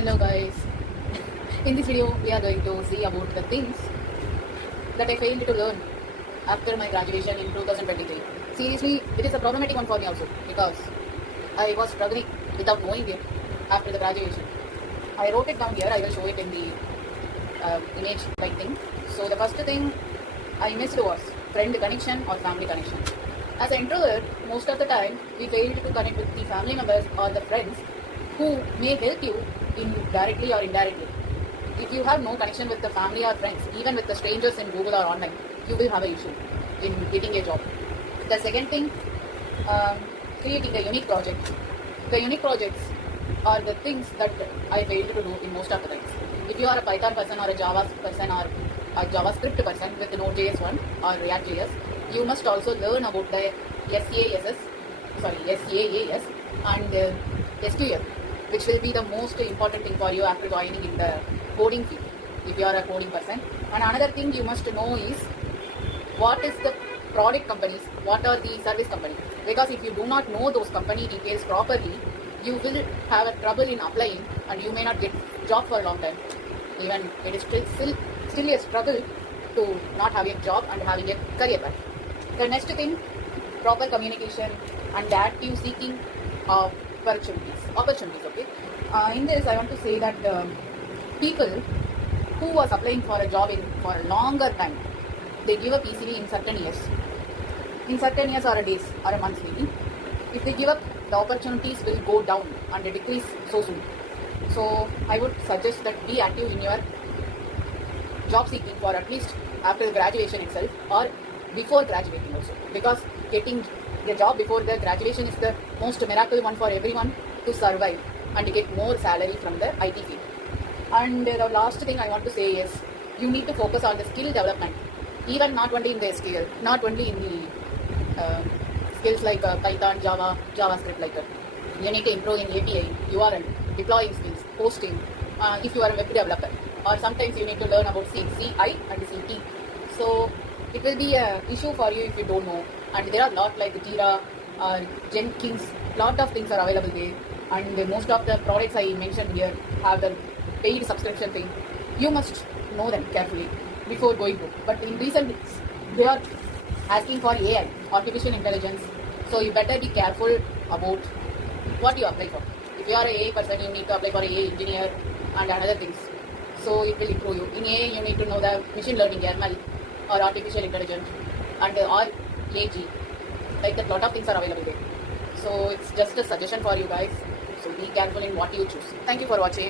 Hello guys. In this video we are going to see about the things that I failed to learn after my graduation in 2023. Seriously, it is a problematic one for me also because I was struggling without knowing it after the graduation. I wrote it down here. I will show it in the image like thing. So the first thing I missed was friend connection or family connection. As an introvert, most of the time we fail to connect with the family members or the friends who may help you directly or indirectly. If you have no connection with the family or friends, even with the strangers in Google or online, you will have an issue in getting a job. The second thing, creating a unique project. The unique projects are the things that I failed to do in most of the times. If you are a Python person or a Java person or a JavaScript person with Node.js 1 or React.js, you must also learn about the SAAS and SQL, which will be the most important thing for you after joining in the coding field if you are a coding person. And another thing you must know is what is the product companies, what are the service companies, because if you do not know those company details properly, you will have a trouble in applying and you may not get job for a long time. Even it is still a struggle to not having a job and having a career path. The next thing, proper communication and active seeking of opportunities. Okay. In this, I want to say that people who was applying for a job for a longer time, they give up easily in certain years or a days or a month maybe. If they give up, the opportunities will go down and decrease so soon. So I would suggest that be active in your job seeking for at least after graduation itself or before graduating also, because getting the job before the graduation is the most miracle one for everyone to survive and to get more salary from the IT field. And the last thing I want to say is you need to focus on the skill development, even not only in the skill, not only in the skills like Python, Java, JavaScript like that. You need to improve in API, URL, deploying skills, posting, if you are a web developer, or sometimes you need to learn about CI and CT. So it will be an issue for you if you don't know. And there are a lot like Jira or Jenkins, lot of things are available there. And most of the products I mentioned here have the paid subscription thing. You must know them carefully before going to. But in recent days, they are asking for AI, artificial intelligence. So you better be careful about what you apply for. If you are an AI person, you need to apply for AI engineer and other things. So it will improve you. In AI, you need to know the machine learning, ML, or artificial intelligence, and or AG. Like that, lot of things are available there. So it's just a suggestion for you guys. So be careful in what you choose. Thank you for watching.